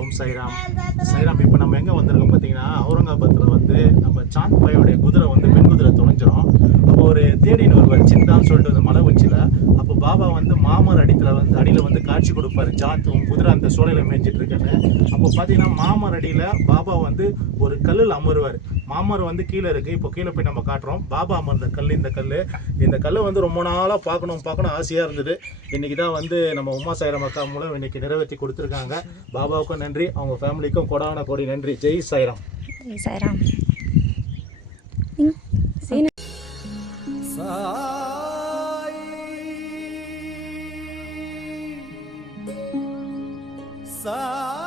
ஓம் சாய்ராம். சாய்ராம். இப்போ நம்ம எங்கே வந்திருக்கோம் பார்த்தீங்கன்னா, அவுரங்காபாத்தில் வந்து நம்ம சாந்த் பாயோடைய குதிரை வந்து பெண் குதிரை தொலைஞ்சிரும். அப்போ ஒரு தேடின்னு வருவார் சிந்தான்னு சொல்லிட்டு அந்த மலை உச்சியில். அப்போ பாபா வந்து மாமர அடியில் வந்து காட்சி கொடுப்பாரு. சாந்த் உன் குதிரை அந்த சோலையில் மேய்ஞ்சிட்டு இருக்கேன்னு. அப்போ பார்த்தீங்கன்னா மாமர அடியில் பாபா வந்து ஒரு கல்லில் அமருவார். மாமரம் வந்து கீழே இருக்குது. இப்போ கீழே போய் நம்ம காட்டுறோம். பாபா அமர்ந்த கல் இந்த கல் வந்து ரொம்ப நாளாக பார்க்கணும் ஆசையாக இருந்தது. இன்றைக்கி தான் வந்து நம்ம உமா சாய்ராம் அக்கா மூலம் இன்றைக்கி நிறைவேற்றி கொடுத்துருக்காங்க. பாபாவுக்கும் நன்றி, அவங்க ஃபேமிலிக்கும் கோடான கோடி நன்றி. ஜெய் சாய்ராம். ஜெய் சாய்ராம். சாய்